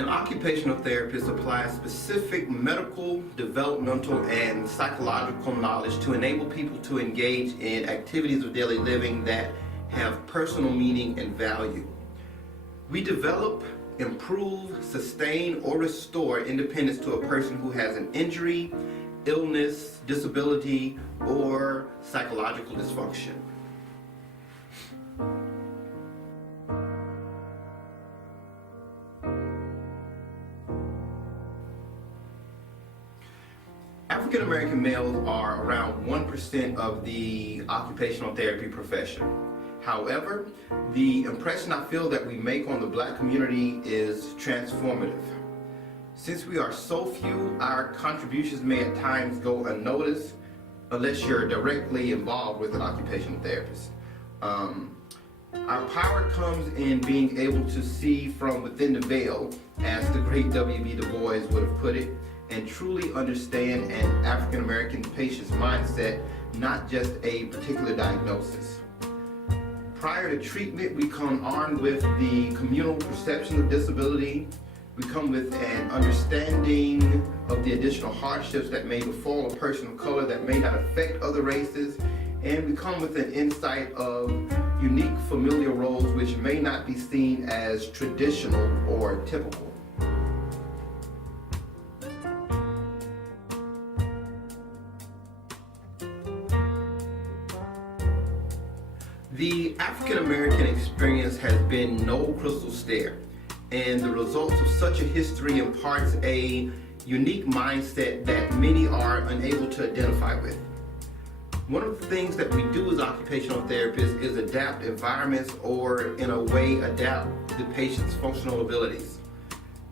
An occupational therapist applies specific medical, developmental, and psychological knowledge to enable people to engage in activities of daily living that have personal meaning and value. We develop, improve, sustain, or restore independence to a person who has an injury, illness, disability, or psychological dysfunction. African American males are around 1% of the occupational therapy profession. However, the impression I feel that we make on the black community is transformative. Since we are so few, our contributions may at times go unnoticed unless you're directly involved with an occupational therapist. Our power comes in being able to see from within the veil, as the great W.B. Du Bois would have put it, and truly understand an African American patient's mindset, not just a particular diagnosis. Prior to treatment, we come armed with the communal perception of disability. We come with an understanding of the additional hardships that may befall a person of color that may not affect other races. And we come with an insight of unique familial roles which may not be seen as traditional or typical. The African American experience has been no crystal stair, and the results of such a history imparts a unique mindset that many are unable to identify with. One of the things that we do as occupational therapists is adapt environments, or in a way adapt the patient's functional abilities.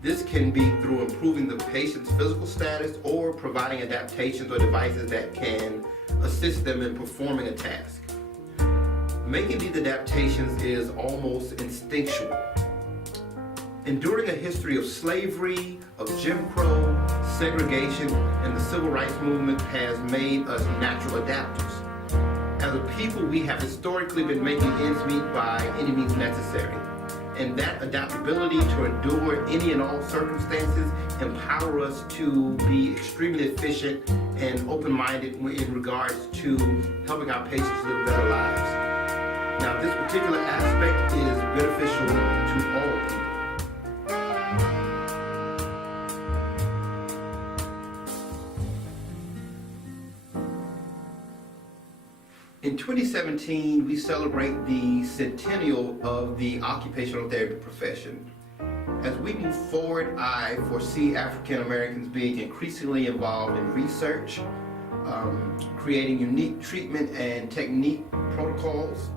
This can be through improving the patient's physical status or providing adaptations or devices that can assist them in performing a task. Making these adaptations is almost instinctual. Enduring a history of slavery, of Jim Crow, segregation, and the civil rights movement has made us natural adapters. As a people, we have historically been making ends meet by any means necessary. And that adaptability to endure any and all circumstances empower us to be extremely efficient and open-minded in regards to helping our patients live better lives. Now, this particular aspect is beneficial to all people. In 2017, we celebrate the centennial of the occupational therapy profession. As we move forward, I foresee African Americans being increasingly involved in research, creating unique treatment and technique protocols,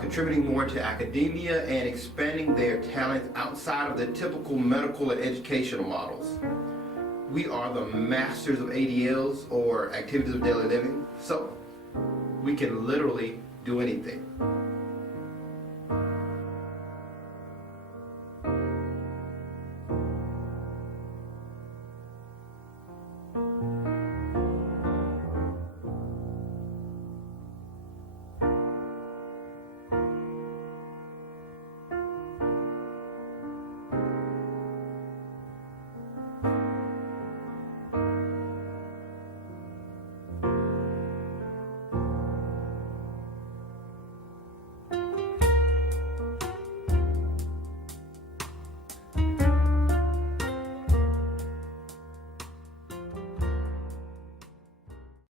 contributing more to academia, and expanding their talents outside of the typical medical and educational models. We are the masters of ADLs, or activities of daily living, so we can literally do anything.